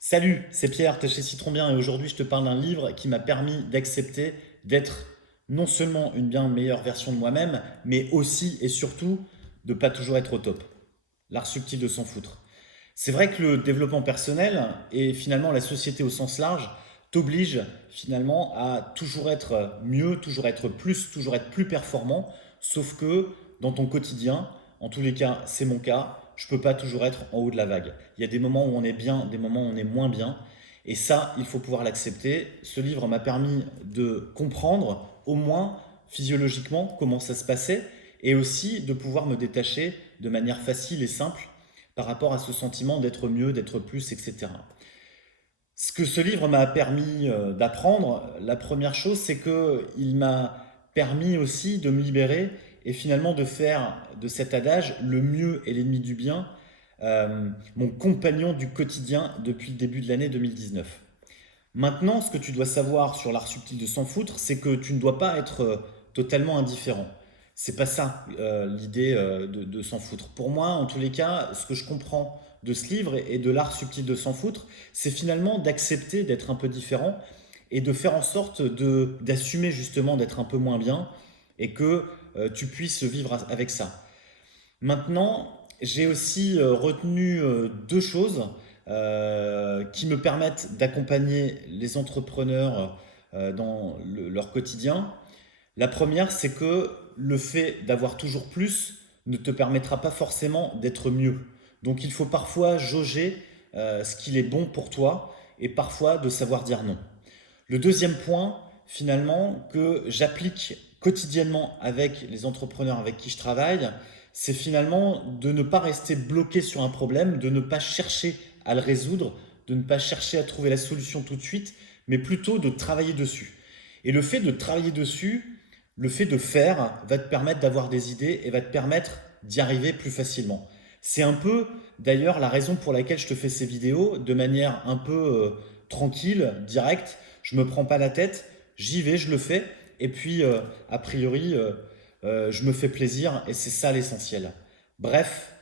Salut, c'est Pierre, t'es chez Citron Bien et aujourd'hui je te parle d'un livre qui m'a permis d'accepter d'être non seulement une bien meilleure version de moi-même, mais aussi et surtout de pas toujours être au top. L'art subtil de s'en foutre. C'est vrai que le développement personnel et finalement la société au sens large t'oblige finalement à toujours être mieux, toujours être plus, toujours être plus performant, sauf que dans ton quotidien, en tous les cas c'est mon cas, je peux pas toujours être en haut de la vague. Il y a des moments où on est bien, des moments où on est moins bien, et ça il faut pouvoir l'accepter. Ce livre m'a permis de comprendre au moins physiologiquement comment ça se passait et aussi de pouvoir me détacher de manière facile et simple par rapport à ce sentiment d'être mieux, d'être plus, etc. Ce que ce livre m'a permis d'apprendre, la première chose, c'est qu'il m'a permis aussi de me libérer et finalement de faire de cet adage le mieux est l'ennemi du bien, mon compagnon du quotidien depuis le début de l'année 2019. Maintenant, ce que tu dois savoir sur l'art subtil de s'en foutre, c'est que tu ne dois pas être totalement indifférent. C'est pas ça l'idée de s'en foutre. Pour moi, en tous les cas, ce que je comprends de ce livre et de l'art subtil de s'en foutre, c'est finalement d'accepter d'être un peu différent et de faire en sorte d'assumer justement d'être un peu moins bien et que tu puisses vivre avec ça. Maintenant, j'ai aussi retenu deux choses qui me permettent d'accompagner les entrepreneurs dans leur quotidien. La première, c'est que le fait d'avoir toujours plus ne te permettra pas forcément d'être mieux. Donc il faut parfois jauger ce qu'il est bon pour toi et parfois de savoir dire non. Le deuxième point, finalement, que j'applique quotidiennement avec les entrepreneurs avec qui je travaille, c'est finalement de ne pas rester bloqué sur un problème, de ne pas chercher à le résoudre, de ne pas chercher à trouver la solution tout de suite, mais plutôt de travailler dessus. Et le fait de travailler dessus, le fait de faire, va te permettre d'avoir des idées et va te permettre d'y arriver plus facilement. C'est un peu, d'ailleurs, la raison pour laquelle je te fais ces vidéos de manière un peu tranquille, directe. Je me prends pas la tête, j'y vais, je le fais, et puis a priori, je me fais plaisir, et c'est ça l'essentiel. Bref,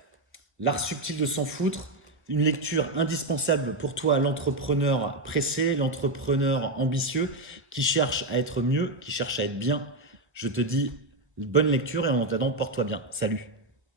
l'art subtil de s'en foutre, une lecture indispensable pour toi, l'entrepreneur pressé, l'entrepreneur ambitieux, qui cherche à être mieux, qui cherche à être bien. Je te dis bonne lecture et en attendant, porte-toi bien. Salut.